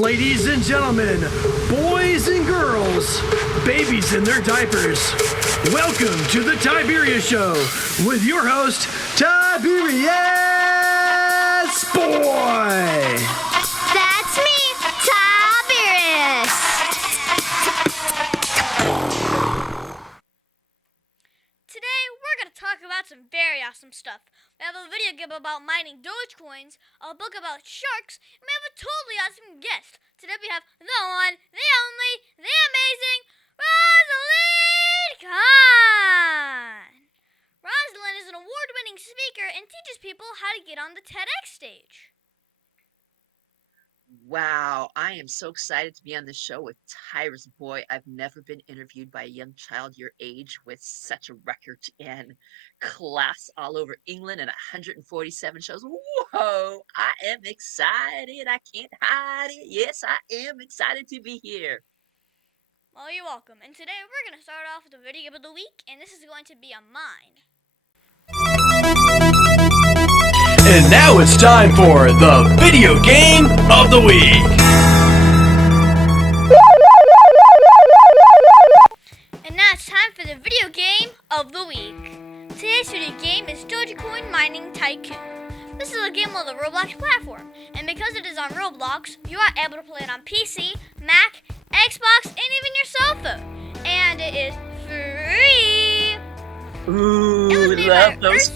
Ladies and gentlemen, boys and girls, babies in their diapers, welcome to the Tiberius Show with your host, Tiberius Boy! That's me, Tiberius! Today, we're going to talk about some very awesome stuff. We have a video game about mining Dogecoins, a book about sharks, and we have a totally awesome guest. Today we have the one, the only, the amazing Rosalyn Kahn. Rosalyn is an award-winning speaker and teaches people how to get on the TEDx stage. Wow, I am so excited to be on the show with Tyrus Boy. I've never been interviewed by a young child your age with such a record and class all over England and 147 shows. Whoa, I am excited. I can't hide it. Yes, I am excited to be here. Well, you're welcome. And today we're going to start off with the video game of the week, and this is going to be a mine. And now it's time for the video game of the week. And now it's time for the video game of the week. Today's video game is Dogecoin Mining Tycoon. This is a game on the Roblox platform, and because it is on Roblox, you are able to play it on PC, Mac, Xbox, and even your cell phone. And it is free. Ooh, love those.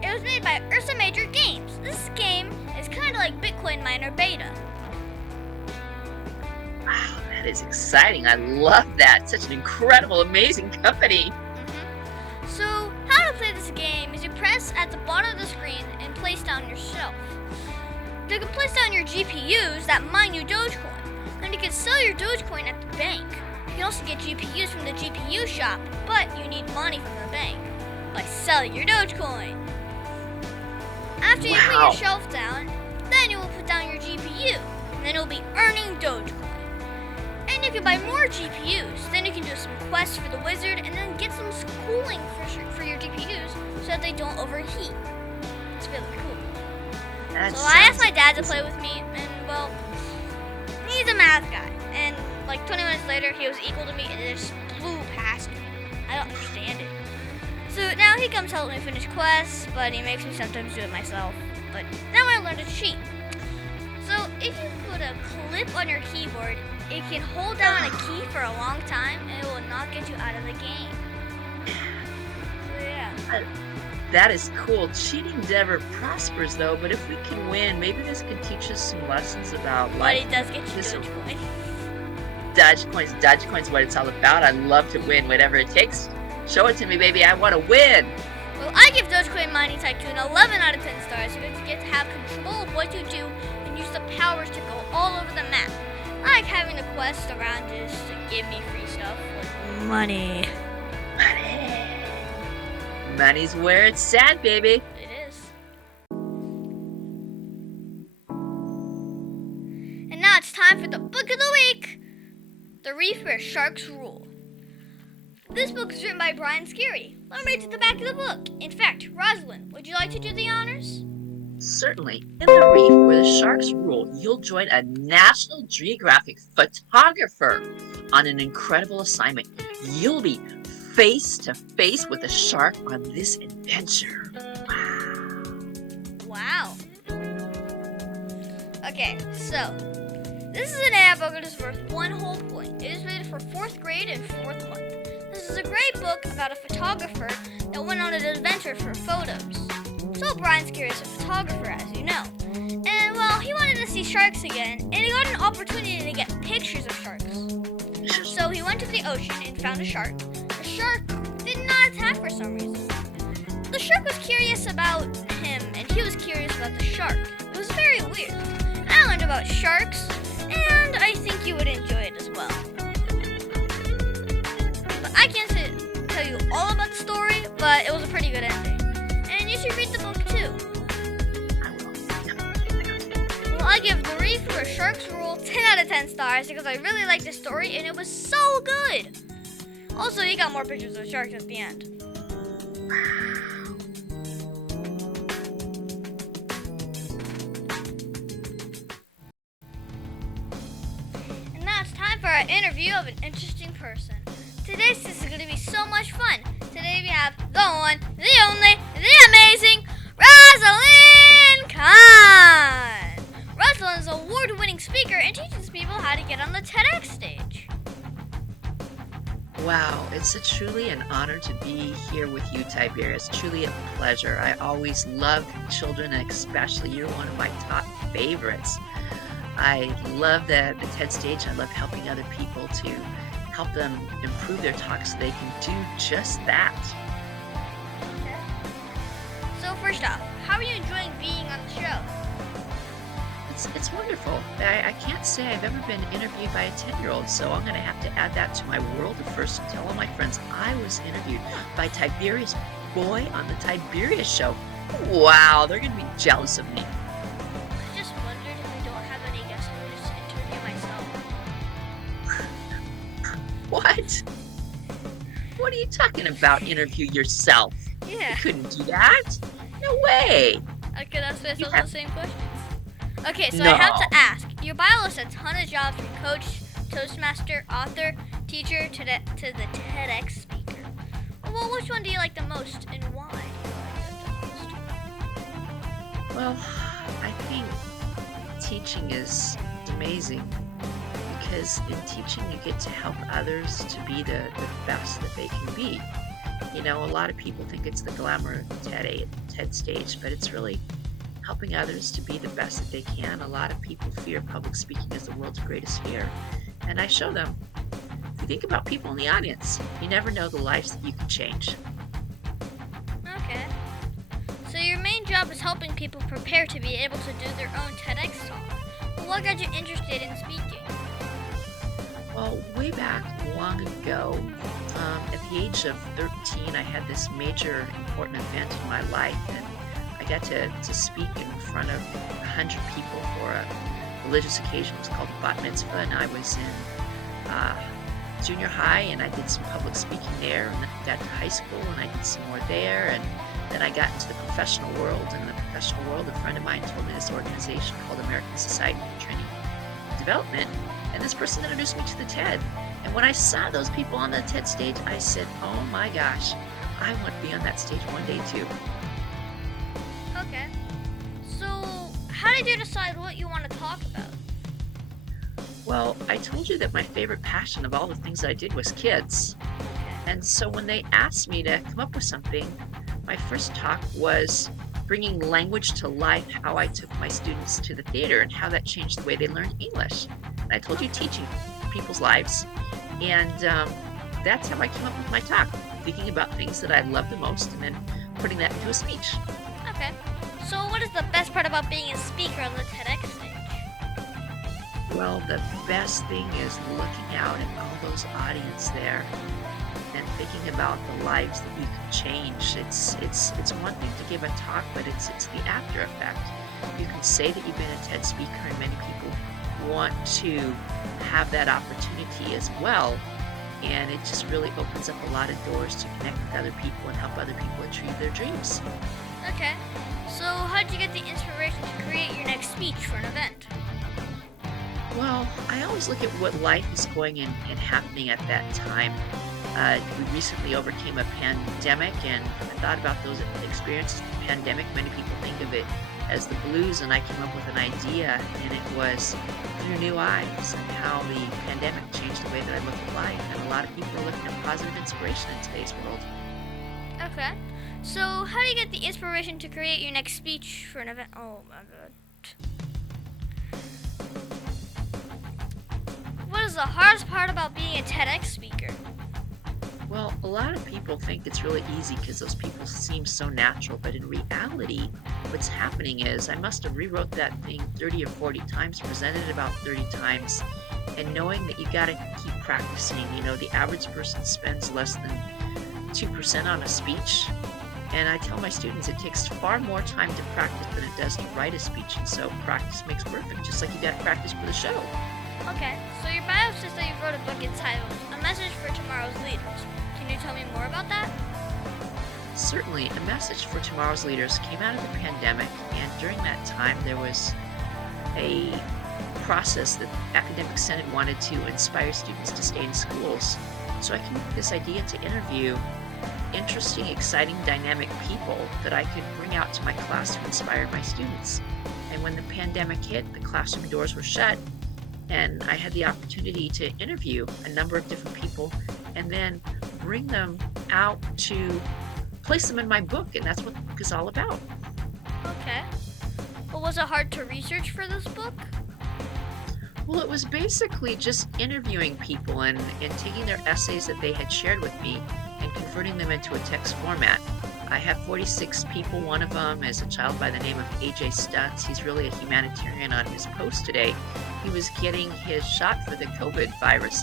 It was made by Ursa Major Games. This game is kind of like Bitcoin Miner Beta. Wow, that is exciting. I love that. Such an incredible, amazing company. So, how to play this game is you press at the bottom of the screen and place down your shelf. You can place down your GPUs that mine your Dogecoin. Then you can sell your Dogecoin at the bank. You can also get GPUs from the GPU shop, but you need money from the bank by selling your Dogecoin. After you put your shelf down, then you will put down your GPU, and then you'll be earning Dogecoin. And you can buy more GPUs. Then you can do some quests for the wizard, and then get some cooling for your GPUs so that they don't overheat. It's really cool. So I asked my dad to play with me, and well, he's a math guy. And like 20 minutes later, he was equal to me, and it just blew past me. I don't understand it. So now he comes help me finish quests, but he makes me sometimes do it myself. But now I learned to cheat. So if you put a clip on your keyboard, it can hold down a key for a long time and it will not get you out of the game. So yeah. That is cool. Cheating never prospers though, but if we can win, maybe this could teach us some lessons about life. But it does get you Dogecoin. Dogecoin's what it's all about. I love to win, whatever it takes. Show it to me, baby. I want to win. Well, I give Dogecoin Mining Tycoon 11 out of 10 stars because you get to have control of what you do and use the powers to go all over the map. I like having the quest around just to give me free stuff like money. Money's where it's at, baby. It is. And now it's time for the book of the week. The Reef Where Sharks Rule. This book is written by Brian Scary. Let me read to the back of the book. In fact, Rosalyn, would you like to do the honors? Certainly. In the reef where the sharks rule, you'll join a National Geographic photographer on an incredible assignment. You'll be face to face with a shark on this adventure. Wow. Okay, so this is an AI book that is worth one whole point. It is rated for 4th grade and 4th month. This is a great book about a photographer that went on an adventure for photos. So Brian Scary is a photographer, as you know. And well, he wanted to see sharks again, and he got an opportunity to get pictures of sharks. So he went to the ocean and found a shark. The shark did not attack for some reason. The shark was curious about him, and he was curious about the shark. It was very weird. I learned about sharks, and I think you would enjoy it as well. I can't tell you all about the story, but it was a pretty good ending. And you should read the book too. Well, I give The Reef Where Sharks Rule 10 out of 10 stars because I really liked the story and it was so good. Also, you got more pictures of sharks at the end. our interview of an interesting person. Today's is going to be so much fun. Today we have the one, the only, the amazing Rosalyn Kahn. Rosalyn is an award-winning speaker and teaches people how to get on the TEDx stage. Wow, it's truly an honor to be here with you, Tiberius. Truly a pleasure. I always love children, and especially you're one of my top favorites. I love the TED stage. I love helping other people to help them improve their talk so they can do just that. So first off, how are you enjoying being on the show? It's wonderful. I can't say I've ever been interviewed by a 10-year-old, so I'm going to have to add that to my world of first and tell all my friends I was interviewed by Tiberius Boy on the Tiberius show. Wow, they're going to be jealous of me. I just wondered if I don't have any guests, I would just interview myself. What? What are you talking about, interview yourself? Yeah. You couldn't do that. No way. I could ask myself the same questions. Okay, so No. I have to ask. Your bio lists a ton of jobs from coach, Toastmaster, author, teacher to the TEDx speaker. Well, which one do you like the most and why do you like it the most? Well, I think teaching is amazing because in teaching you get to help others to be the best that they can be. You know, a lot of people think it's the glamour TED stage, but it's really helping others to be the best that they can. A lot of people fear public speaking as the world's greatest fear, and I show them. If you think about people in the audience, you never know the lives that you can change. Okay. So your main job is helping people prepare to be able to do their own TEDx talk. Well, what got you interested in speaking? Well, way back long ago, at the age of 13, I had this major important event in my life, and I got to speak in front of 100 people for a religious occasion. It was called a bat mitzvah, and I was in junior high, and I did some public speaking there, and then I got to high school, and I did some more there, and then I got into the professional world. And in the professional world, a friend of mine told me this organization called American Society for Training and Development, and this person introduced me to the TED. And when I saw those people on the TED stage, I said, oh my gosh, I want to be on that stage one day too. Okay. So, how did you decide what you want to talk about? Well, I told you that my favorite passion of all the things that I did was kids. And so when they asked me to come up with something, my first talk was bringing language to life, how I took my students to the theater and how that changed the way they learned English. And I told you teaching people's lives. And that's how I came up with my talk, thinking about things that I love the most and then putting that into a speech. Okay. So what is the best part about being a speaker on the TEDx stage? Well, the best thing is looking out at all those audience there and thinking about the lives that you can change. It's one thing to give a talk, but it's the after effect. You can say that you've been a TED speaker, and many people want to have that opportunity as well. And it just really opens up a lot of doors to connect with other people and help other people achieve their dreams. Okay. So how did you get the inspiration to create your next speech for an event? Well, I always look at what life is going and happening at that time. We recently overcame a pandemic, and I thought about those experiences of the pandemic. Many people think of it as the blues, and I came up with an idea, and it was through new eyes and how the pandemic changed the way that I look at life. And a lot of people are looking at positive inspiration in today's world. Okay. So how do you get the inspiration to create your next speech for an event? Oh my god. What is the hardest part about being a TEDx speaker? Well, a lot of people think it's really easy because those people seem so natural, but in reality, what's happening is I must have rewrote that thing 30 or 40 times, presented it about 30 times, and knowing that you got to keep practicing. You know, the average person spends less than 2% on a speech, and I tell my students it takes far more time to practice than it does to write a speech, and so practice makes perfect, just like you got to practice for the show. Okay, so your bio says that you wrote a book entitled A Message for Tomorrow's Leaders. Can you tell me more about that? Certainly, A Message for Tomorrow's Leaders came out of the pandemic, and during that time there was a process, the academic senate wanted to inspire students to stay in schools. So I came up with this idea to interview interesting, exciting, dynamic people that I could bring out to my class to inspire my students. And when the pandemic hit, the classroom doors were shut, and I had the opportunity to interview a number of different people and then bring them out to place them in my book, and that's what the book is all about. Okay. Well, was it hard to research for this book? Well, it was basically just interviewing people and taking their essays that they had shared with me and converting them into a text format. I have 46 people. One of them is a child by the name of AJ Stunts. He's really a humanitarian. On his post today, he was getting his shot for the COVID virus.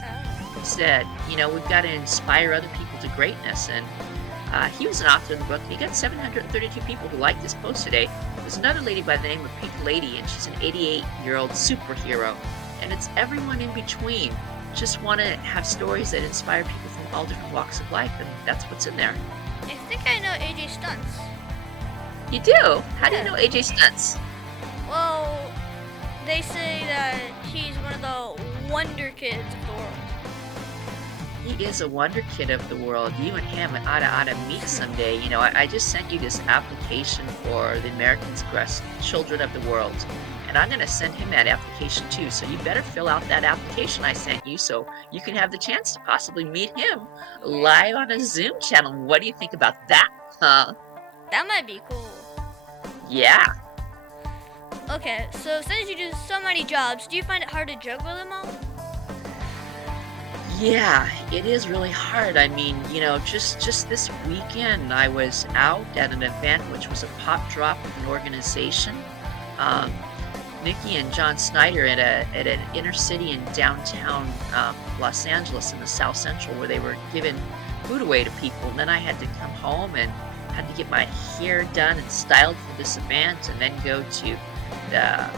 He said, you know, we've got to inspire other people to greatness. And he was an author of the book, and he got 732 people who liked his post today. There's another lady by the name of Pink Lady, and she's an 88-year-old superhero. And it's everyone in between. Just want to have stories that inspire people from all different walks of life, and that's what's in there. I think I know AJ Stunts. You do? How do you know AJ Stunts? Well, they say that he's one of the wonder kids of the world. He is a wonder kid of the world. You and him ought to meet someday. You know, I just sent you this application for the American Children of the World. And I'm going to send him that application too. So you better fill out that application I sent you so you can have the chance to possibly meet him live on a Zoom channel. What do you think about that, huh? That might be cool. Yeah. Okay, so since you do so many jobs, do you find it hard to juggle them all? Yeah, it is really hard. I mean, you know, just this weekend I was out at an event which was a pop drop of an organization. Nikki and John Snyder at an inner city in downtown Los Angeles in the South Central, where they were giving food away to people. And then I had to come home and had to get my hair done and styled for this event, and then go to the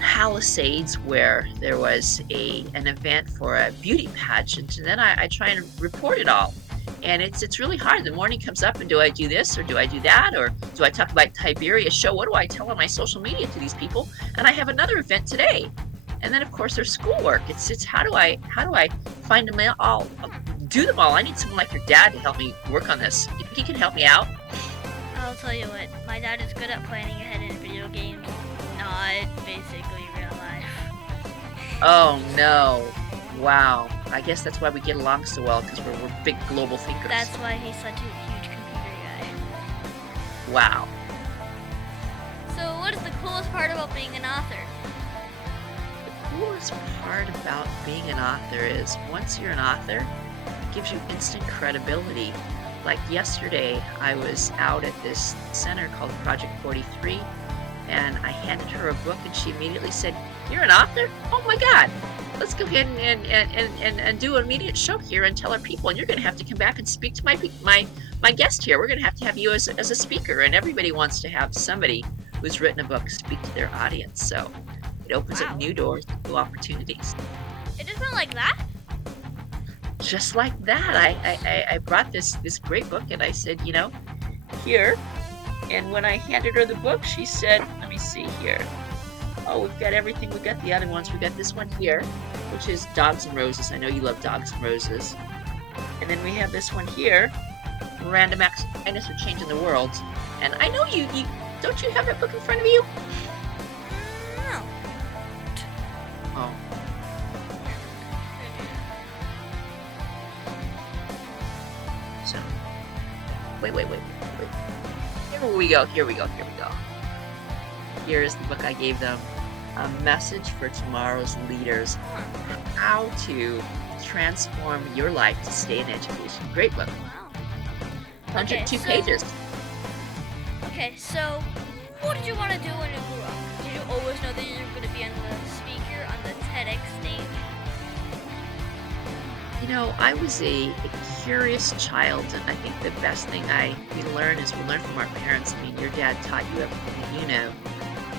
Palisades where there was an event for a beauty pageant, and then I try and report it all. And it's really hard. The morning comes up, and do I do this or do I do that, or do I talk about Tiberius show? What do I tell on my social media to these people? And I have another event today. And then of course there's schoolwork. It's how do I find them all, do them all? I need someone like your dad to help me work on this. You think he can help me out? I'll tell you what, my dad is good at planning ahead in video games, not basically real life. Oh no. Wow. I guess that's why we get along so well, because we're big global thinkers. That's why he's such a huge computer guy. Wow. So what is the coolest part about being an author? The coolest part about being an author is once you're an author, it gives you instant credibility. Like yesterday, I was out at this center called Project 43, and I handed her a book, and she immediately said, "You're an author? Oh my God. Let's go ahead and do an immediate show here and tell our people, and you're going to have to come back and speak to my guest here. We're going to have you as a speaker." And everybody wants to have somebody who's written a book speak to their audience. So it opens up new doors, new opportunities. It just went like that? Just like that. I brought this great book, and I said, you know, here. And when I handed her the book, she said, let me see here. Oh, we've got everything. We've got the other ones. We've got this one here, which is Dogs and Roses. I know you love Dogs and Roses. And then we have this one here, Random Acts of Kindness for Changing the World. And I know you don't you have that book in front of you? No. Oh. So, wait. Here we go. Here is the book I gave them. A Message for Tomorrow's Leaders. How to transform your life to stay in education. Great book. Wow. 102 pages. Okay, so what did you want to do when you grew up? Did you always know that you were going to be on the speaker on the TEDx stage? You know, I was a curious child, and I think the best thing we learn from our parents. I mean, your dad taught you everything that you know.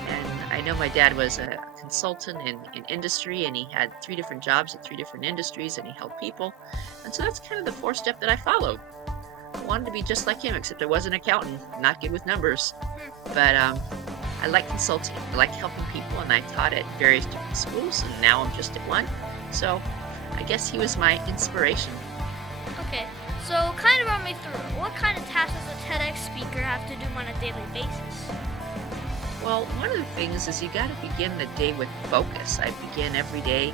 And I know my dad was a consultant in industry, and he had 3 different jobs at 3 different industries, and he helped people. And so that's kind of the 4-step that I followed. I wanted to be just like him, except I was an accountant, not good with numbers. But I like consulting. I like helping people, and I taught at various different schools, and now I'm just at one. So I guess he was my inspiration. Okay, so kind of run me through it. What kind of tasks does a TEDx speaker have to do on a daily basis? Well, one of the things is you got to begin the day with focus. I begin every day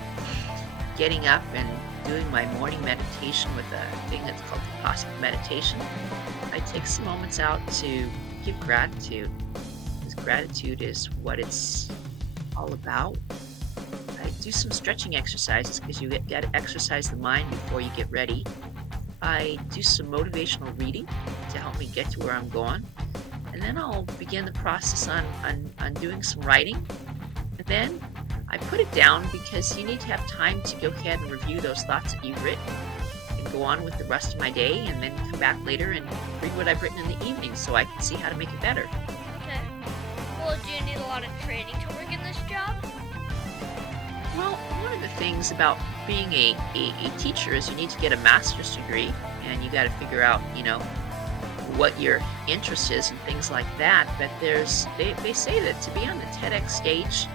getting up and doing my morning meditation with a thing that's called the positive meditation. I take some moments out to give gratitude, because gratitude is what it's all about. I do some stretching exercises because you got to exercise the mind before you get ready. I do some motivational reading to help me get to where I'm going. And then I'll begin the process on doing some writing. And then I put it down because you need to have time to go ahead and review those thoughts that you've written and go on with the rest of my day, and then come back later and read what I've written in the evening so I can see how to make it better. Okay. Well, do you need a lot of training to work in this job? Well, one of the things about being a teacher is you need to get a master's degree, and you got to figure out, what your interest is and things like that. But they say that to be on the TEDx stage,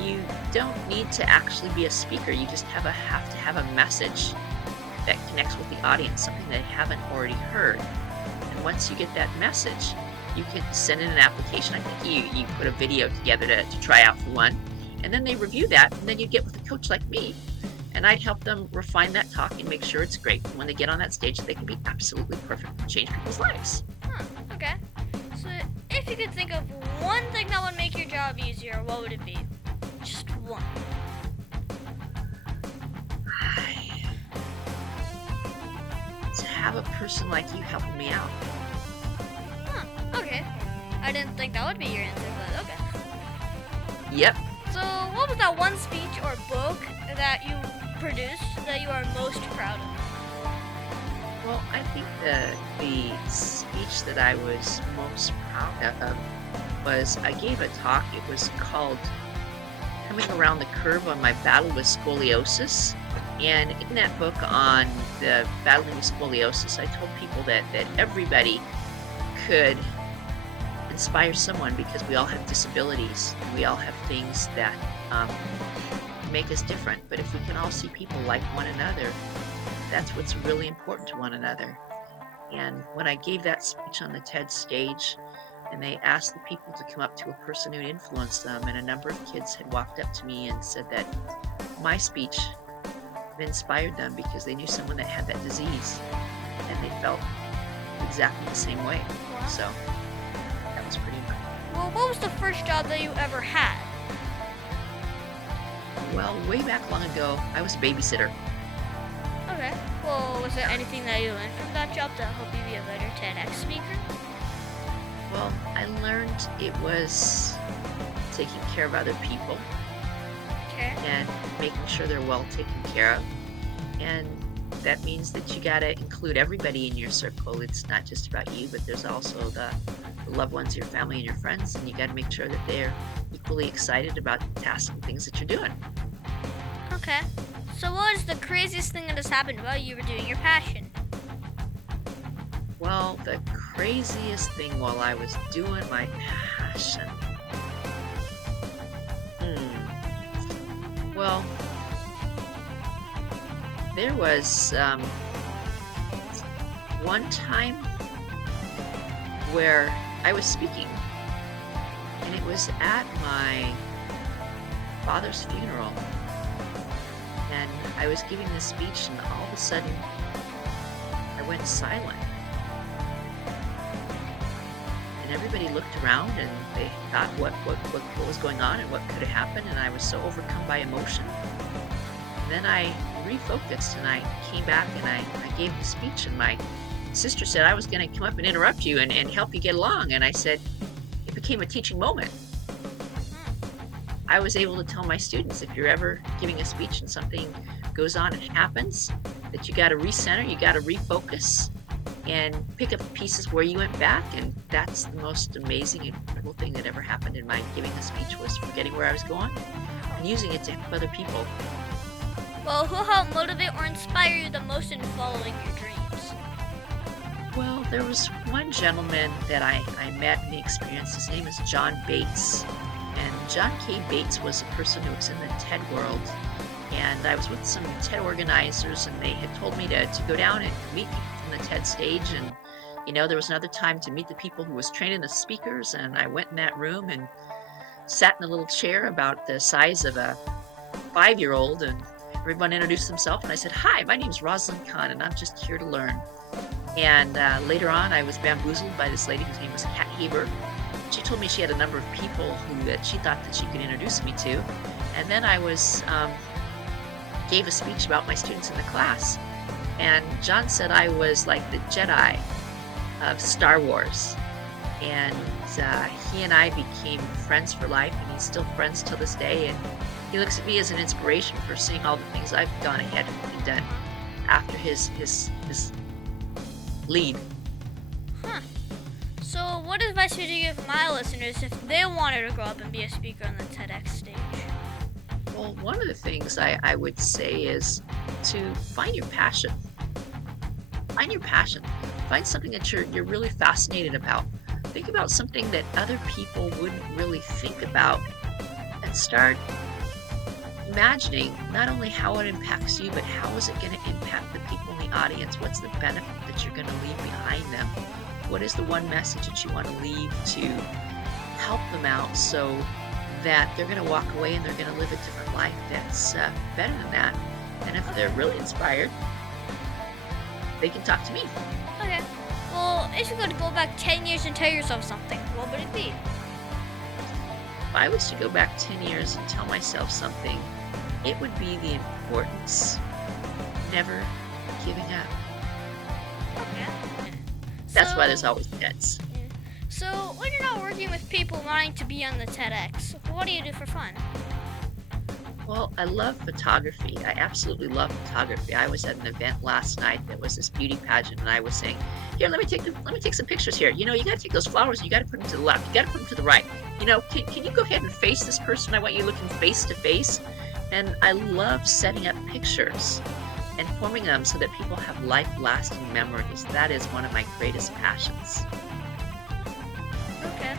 you don't need to actually be a speaker. You just have to have a message that connects with the audience, something they haven't already heard. And once you get that message, you can send in an application. I think you put a video together to try out for one, and then they review that, and then you get with a coach like me, and I'd help them refine that talk and make sure it's great. And when they get on that stage, they can be absolutely perfect and change people's lives. Okay. So if you could think of one thing that would make your job easier, what would it be? Just one. To have a person like you helping me out. Okay. I didn't think that would be your answer, but okay. Yep. So what was that one speech or book that you produced that you are most proud of? Well, I think the speech that I was most proud of was I gave a talk. It was called Coming Around the Curve on My Battle with Scoliosis. And in that book on the battling with scoliosis, I told people that everybody could inspire someone, because we all have disabilities. We all have things that make us different. But if we can all see people like one another, that's what's really important to one another. And when I gave that speech on the TED stage, and they asked the people to come up to a person who influenced them, and a number of kids had walked up to me and said that my speech inspired them because they knew someone that had that disease, and they felt exactly the same way. Wow. So that was pretty much. Well, what was the first job that you ever had? Well, way back long ago, I was a babysitter. Okay. Well, was there anything that you learned from that job to help you be a better TEDx speaker? Well, I learned it was taking care of other people Okay. and making sure they're well taken care of. And that means that you got to include everybody in your circle. It's not just about you, but there's also the loved ones, your family, and your friends. And you got to make sure that they're equally excited about the tasks and things that you're doing. Okay. So what is the craziest thing that has happened while you were doing your passion? Well, the craziest thing while I was doing my passion. Well, there was one time where I was speaking, and it was at my father's funeral, and I was giving this speech, and all of a sudden I went silent. And everybody looked around, and they thought what was going on and what could have happened, and I was so overcome by emotion. And then I refocused, and I came back, and I gave the speech, and my sister said I was going to come up and interrupt you and help you get along, and I said it became a teaching moment. I was able to tell my students, if you're ever giving a speech and something goes on and happens, that you got to recenter, you got to refocus, and pick up pieces where you went back. And that's the most amazing, incredible thing that ever happened in my giving the speech, was forgetting where I was going and using it to help other people. Well, who helped motivate or inspire you the most in following your dreams? Well, there was one gentleman that I met in the experience. His name is John Bates. And John K. Bates was a person who was in the TED world. And I was with some TED organizers, and they had told me to go down and meet people from the TED stage. And, there was another time to meet the people who was training the speakers. And I went in that room and sat in a little chair about the size of a 5-year-old, and everyone introduced themselves. And I said, "Hi, my name's Rosalyn Kahn, and I'm just here to learn." And later on, I was bamboozled by this lady whose name was Kat Haber. She told me she had a number of people that she thought that she could introduce me to. And then I gave a speech about my students in the class. And John said I was like the Jedi of Star Wars. And he and I became friends for life, and he's still friends till this day. And he looks at me as an inspiration for seeing all the things I've gone ahead and done after his lead. Huh. So what advice would you give my listeners if they wanted to grow up and be a speaker on the TEDx stage? Well, one of the things I would say is to find your passion. Find your passion. Find something that you're really fascinated about. Think about something that other people wouldn't really think about, and start imagining not only how it impacts you, but how is it going to impact the people in the audience? What's the benefit that you're going to leave behind them? What is the one message that you want to leave to help them out so that they're going to walk away and they're going to live a different life that's better than that? And if they're really inspired, they can talk to me. Okay. Well, if you could go back 10 years and tell yourself something, what would it be? If I was to go back 10 years and tell myself something, it would be the importance of never giving up. Okay. That's why there's always TEDs. Yeah. So, when you're not working with people wanting to be on the TEDx, what do you do for fun? Well, I love photography. I absolutely love photography. I was at an event last night that was this beauty pageant, and I was saying, "Here, let me take some pictures here. You got to take those flowers. You got to put them to the left. You got to put them to the right. Can you go ahead and face this person? I want you looking face to face." And I love setting up pictures and forming them so that people have life-lasting memories. That is one of my greatest passions. Okay.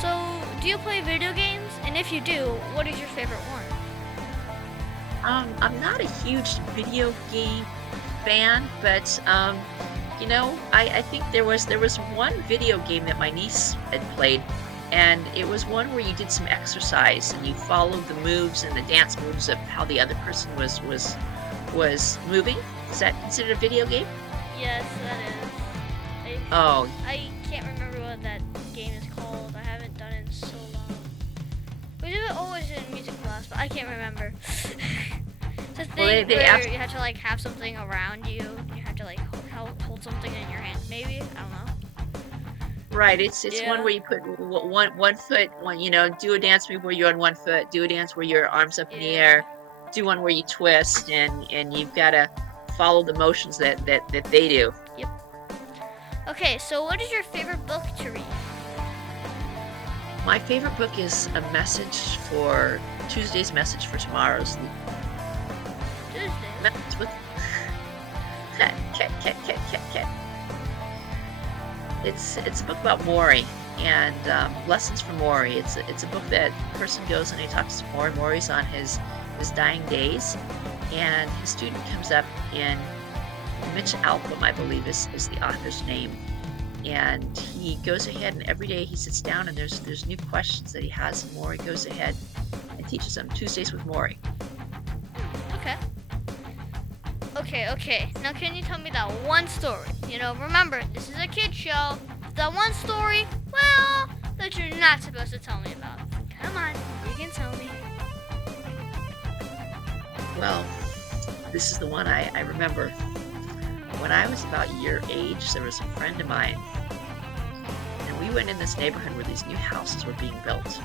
So, do you play video games? And if you do, what is your favorite one? I'm not a huge video game fan, but I think there was one video game that my niece had played, and it was one where you did some exercise and you followed the moves and the dance moves of how the other person was moving. Is that considered a video game? Yes, that is. I can't remember what that game is called. I haven't done it in so long. We do it always in music class, but I can't remember. It's a thing where you have to have something around you. You have to hold something in your hand. Maybe, I don't know. Right. It's one where you put one foot. Do a dance move where you're on one foot. Do a dance where your arms up in the air. Do one where you twist, and you've got to follow the motions that they do. Yep. Okay, so what is your favorite book to read? My favorite book is a message for Tuesday's message for tomorrow's. Tuesday. With cat. It's a book about Maury and lessons from Maury. It's a book that a person goes and he talks to Maury. Maury's on his dying days, and his student comes up in Mitch Albom, I believe is the author's name, and he goes ahead and every day he sits down and there's new questions that he has, and Maury goes ahead and teaches them. Tuesdays with Maury. Okay. Now can you tell me that one story? Remember, this is a kid show. That one story, well, that you're not supposed to tell me about. Come on, you can tell me. Well, this is the one I remember. When I was about your age, there was a friend of mine, and we went in this neighborhood where these new houses were being built.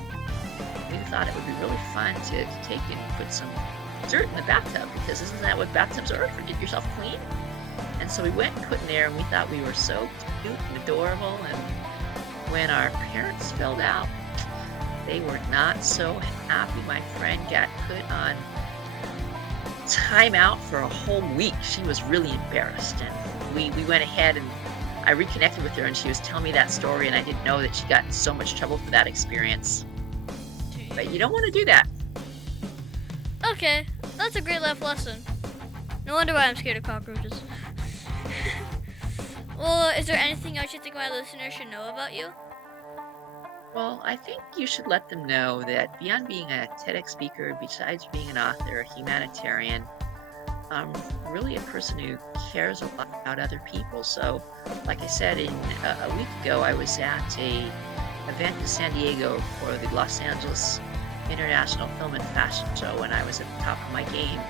We thought it would be really fun to take and put some dirt in the bathtub, because isn't that what bathtubs are for? Get yourself clean. And so we went and put in there, and we thought we were so cute and adorable. And when our parents filled out, they were not so happy. My friend got put on time out for a whole week. She was really embarrassed, and we went ahead and I reconnected with her and she was telling me that story, and I didn't know that she got in so much trouble for that experience. But you don't want to do that. Okay, that's a great life lesson. No wonder why I'm scared of cockroaches. Well, is there anything else you think my listeners should know about you? Well, I think you should let them know that beyond being a TEDx speaker, besides being an author, a humanitarian, I'm really a person who cares a lot about other people. So, like I said, a week ago, I was at a event in San Diego for the Los Angeles International Film and Fashion Show, and I was at the top of my game.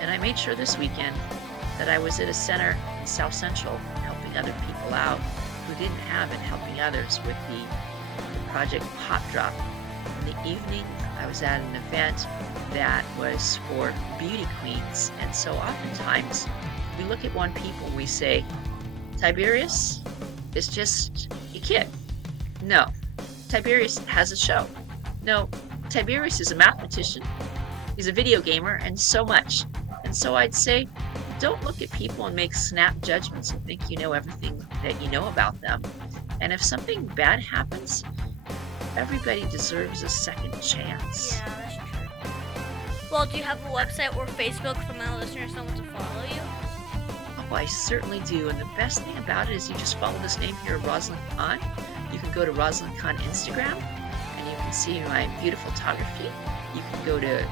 And I made sure this weekend that I was at a center in South Central helping other people out who didn't have it, helping others with the project Pop Drop. In the evening, I was at an event that was for beauty queens, and so oftentimes we look at one people and we say, Tiberius is just a kid. No, Tiberius has a show. No, Tiberius is a mathematician. He's a video gamer and so much. And so I'd say, don't look at people and make snap judgments and think you know everything that you know about them. And if something bad happens, everybody deserves a second chance. Yeah, that's true. Well, do you have a website or Facebook for my listeners that want to follow you? Oh, I certainly do. And the best thing about it is you just follow this name here, Rosalyn Kahn. You can go to Rosalyn Kahn Instagram, and you can see my beautiful photography. You can go to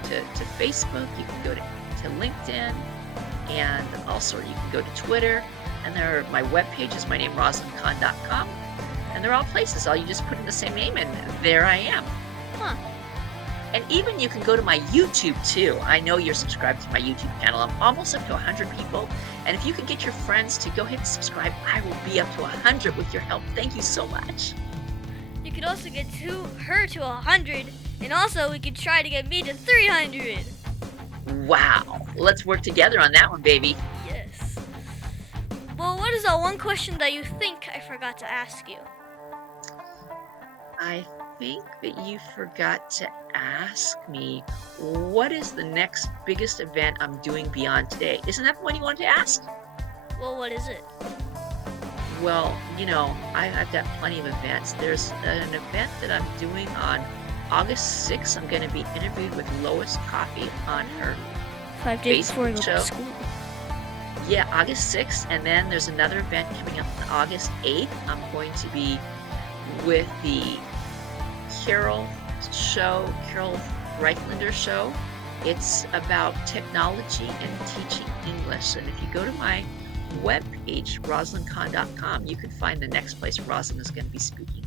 Facebook. You can go to LinkedIn, and also you can go to Twitter. And my webpage is my name, RosalynKahn.com. And they're all places. All you just put in the same name, and there I am. Huh. And even you can go to my YouTube too. I know you're subscribed to my YouTube channel. I'm almost up to 100 people. And if you can get your friends to go hit subscribe, I will be up to 100 with your help. Thank you so much. You could also get her to 100, and also we could try to get me to 300. Wow. Let's work together on that one, baby. Yes. Well, what is that one question that you think I forgot to ask you? I think that you forgot to ask me, what is the next biggest event I'm doing beyond today? Isn't that the one you wanted to ask? Well, what is it? Well, I've got plenty of events. There's an event that I'm doing on August 6th. I'm going to be interviewed with Lois Coffey on her 5 days before I go show. to school. Yeah, August 6th. And then there's another event coming up on August 8th. I'm going to be with the Carol Reichlander show. It's about technology and teaching English. And if you go to my webpage, RosalynKahn.com, you can find the next place Rosalyn is going to be speaking.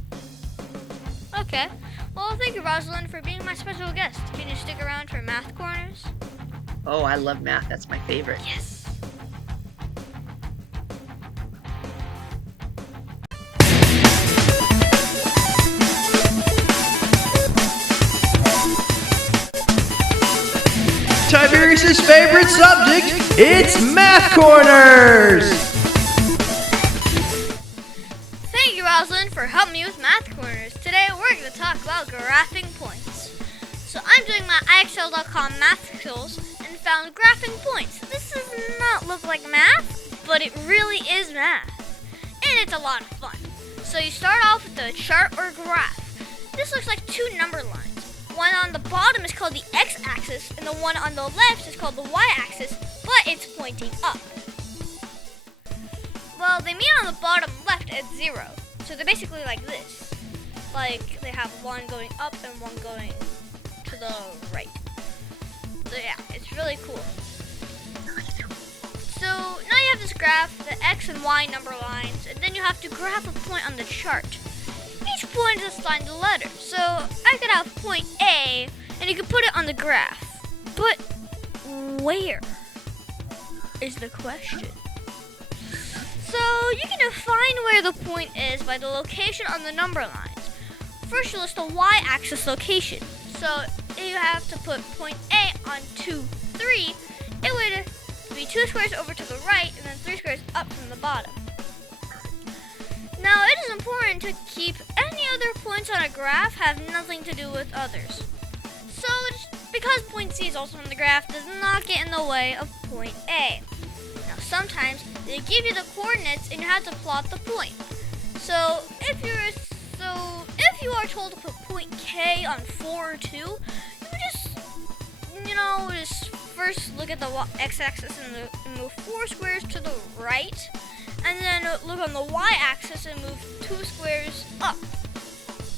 Okay. Well, thank you, Rosalyn, for being my special guest. Can you stick around for Math Corners? Oh, I love math. That's my favorite. Yes. Tiberius' favorite subject, it's Math Corners! Thank you, Rosalyn, for helping me with Math Corners. Today, we're going to talk about graphing points. So I'm doing my IXL.com math skills and found graphing points. This does not look like math, but it really is math. And it's a lot of fun. So you start off with a chart or graph. This looks like two number lines. One on the bottom is called the x-axis, and the one on the left is called the y-axis, but it's pointing up. Well, they meet on the bottom left at 0, so they're basically like this. Like, they have one going up and one going to the right. So yeah, it's really cool. So now you have this graph, the x and y number lines, and then you have to graph a point on the chart. Each point is assigned a letter, so I could have point A, and you could put it on the graph. But where is the question? So you can define where the point is by the location on the number lines. First, you list the y-axis location. So if you have to put point A on 2, 3, it would be 2 squares over to the right, and then 3 squares up from the bottom. Now, it is important to keep any other points on a graph have nothing to do with others. So, because point C is also on the graph, does not get in the way of point A. Now, sometimes They give you the coordinates and you have to plot the point. So if you are told to put point K on 4 or 2, you just first look at the x-axis and move 4 squares to the right, and then look on the y-axis and move 2 squares up,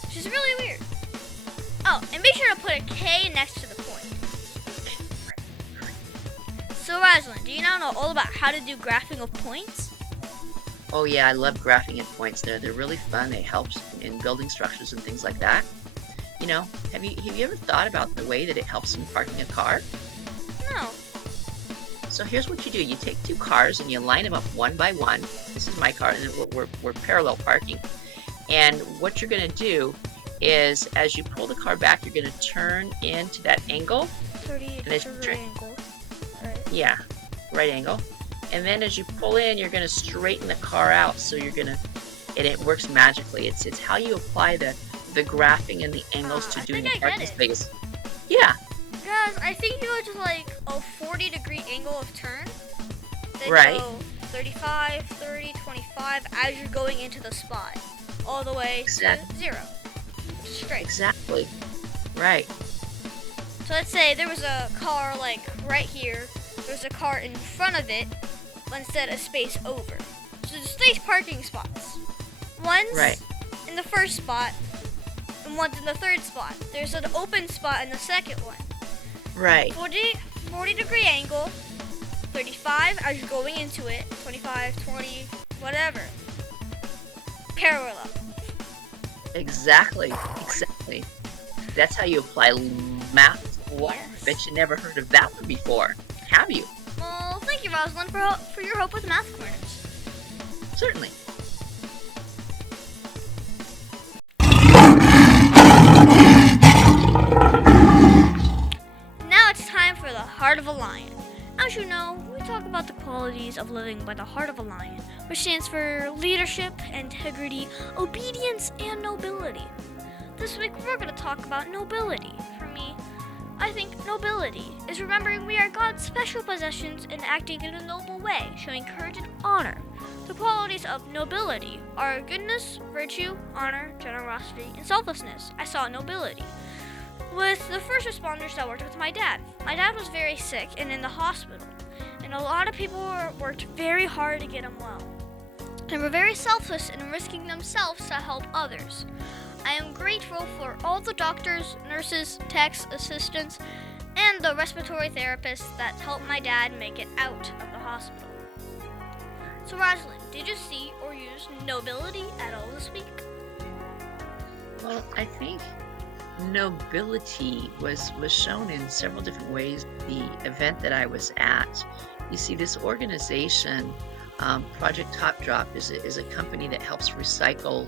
which is really weird. Oh, and make sure to put a K next to the point. So Rosalyn, do you now know all about how to do graphing of points? Oh yeah, I love graphing in points. They're really fun. They help in building structures and things like that. Have you ever thought about the way that it helps in parking a car? No. So here's what you do. You take 2 cars and you line them up one by one. This is my car, and we're parallel parking. And what you're going to do is, as you pull the car back, you're going to turn into that angle. 30 angle. Right. Yeah, right angle. And then as you pull in, you're going to straighten the car out. So and it works magically. It's how you apply the graphing and the angles to doing the parking space. Yeah. Because I think you go to like a 40-degree angle of turn. Then right. Go 35, 30, 25 as you're going into the spot. All the way to 0. Straight. Exactly. Right. So let's say there was a car like right here. There's a car in front of it. Instead a space over. So there's 3 parking spots. One's in the first spot, and one's in the third spot. There's an open spot in the second one. Right. 40-degree angle, 35 as you're going into it, 25, 20, whatever. Parallel. Exactly. That's how you apply math. What? Yes. Bet you never heard of that one before. Have you? Well, thank you, Rosalyn, for your help with math corners. Certainly. Now it's time for the heart of a lion. As you know, we talk about the qualities of living by the heart of a lion, which stands for leadership, integrity, obedience, and nobility. This week we're going to talk about nobility. For me, I think nobility is remembering we are God's special possessions and acting in a noble way, showing courage and honor. The qualities of nobility are goodness, virtue, honor, generosity, and selflessness. I saw nobility with the first responders that worked with my dad. My dad was very sick and in the hospital, and a lot of people worked very hard to get him well. They were very selfless in risking themselves to help others. I am grateful for all the doctors, nurses, techs, assistants, and the respiratory therapists that helped my dad make it out of the hospital. So Rosalyn, did you see or use nobility at all this week? Well, I think nobility was shown in several different ways. The event that I was at, you see, this organization, Project Top Drop, is a company that helps recycle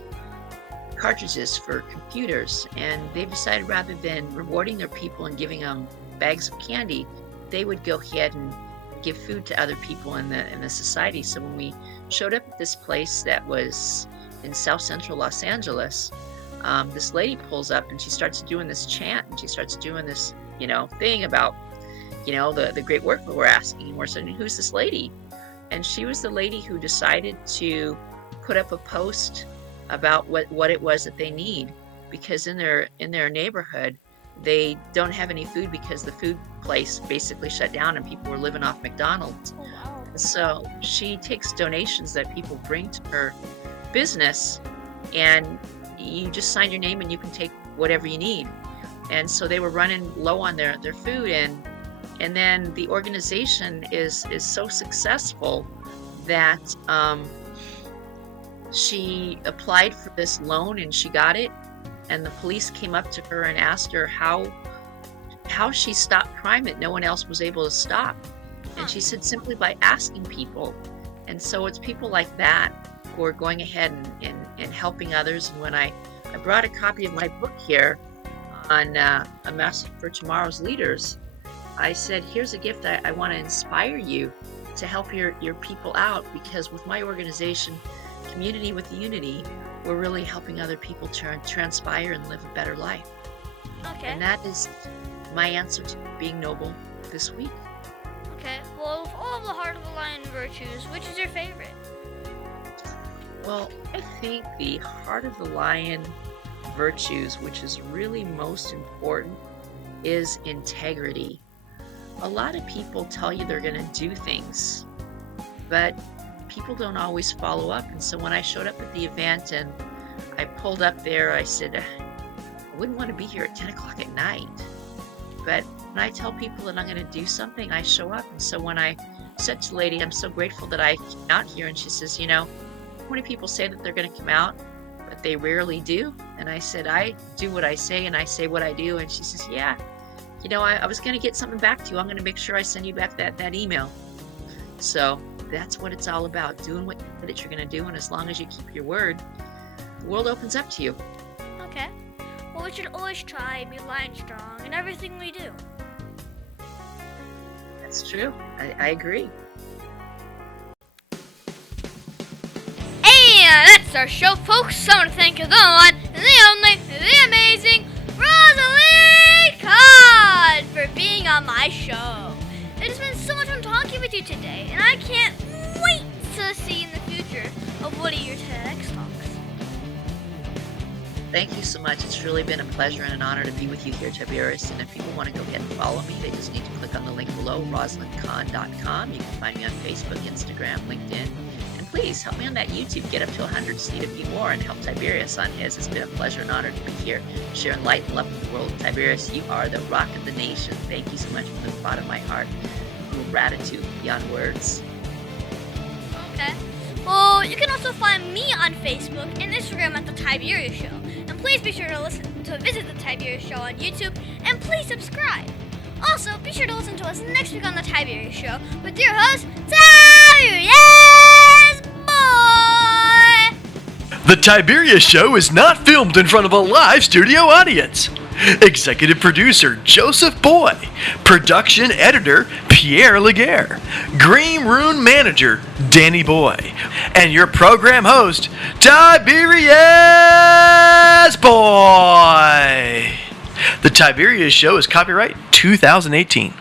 cartridges for computers, and they've decided rather than rewarding their people and giving them bags of candy, they would go ahead and give food to other people in the society. So when we showed up at this place that was in South Central Los Angeles, this lady pulls up and she starts doing this chant, and she starts doing this, thing about, the great work that we're asking. And we're saying, who's this lady? And she was the lady who decided to put up a post about what it was that they need, because in their neighborhood they don't have any food because the food place basically shut down and people were living off McDonald's. Oh, wow. So she takes donations that people bring to her business, and you just sign your name and you can take whatever you need. And so they were running low on their food, and then the organization is so successful that she applied for this loan and she got it, and the police came up to her and asked her how she stopped crime that no one else was able to stop. And she said, simply by asking people. And so it's people like that who are going ahead and helping others. And when I brought a copy of my book here on A Message for Tomorrow's Leaders, I said, here's a gift. I want to inspire you to help your people out, because with my organization, Community with Unity, we're really helping other people transpire and live a better life. Okay. And that is my answer to being noble this week. Okay. Well, with all of the Heart of the Lion virtues, which is your favorite? Well, I think the heart of the lion virtues, which is really most important, is integrity. A lot of people tell you they're going to do things, but people don't always follow up. And so when I showed up at the event and I pulled up there, I said, I wouldn't want to be here at 10 o'clock at night. But when I tell people that I'm going to do something, I show up. And so when I said to the lady, I'm so grateful that I came out here, and she says, you know, how many people say that they're going to come out, but they rarely do? And I said, I do what I say, and I say what I do. And she says, yeah, you know, I was going to get something back to you. I'm going to make sure I send you back that email. So that's what it's all about, doing what you said that you're going to do. And as long as you keep your word, the world opens up to you. Okay. Well, we should always try and be lion strong in everything we do. That's true. I agree. And that's our show, folks. I want to thank the one, the only, the amazing Rosalyn Kahn for being on my show. It has been so much fun talking with you today, and I can't wait to see you in the future of what are your TEDx talks. Thank you so much. It's really been a pleasure and an honor to be with you here, Tiberius. And if people want to go ahead and follow me, they just need to click on the link below, RosalynKahn.com. You can find me on Facebook, Instagram, LinkedIn. And please help me on that YouTube. Get up to 100, just need a few more, and help Tiberius on his. It's been a pleasure and honor to be here, sharing light and love with the world. Tiberius, you are the rock of the nation. Thank you so much from the bottom of my heart. Gratitude beyond words. Okay. Well, you can also find me on Facebook and Instagram at The Tiberius Show. And please be sure to visit The Tiberius Show on YouTube, and please subscribe. Also, be sure to listen to us next week on The Tiberius Show with your host, Tiberius Boy! The Tiberius Show is not filmed in front of a live studio audience. Executive producer Joseph Boy, production editor Pierre Laguerre, Green Room manager Danny Boy, and your program host Tiberius Boy. The Tiberius Show is copyright 2018.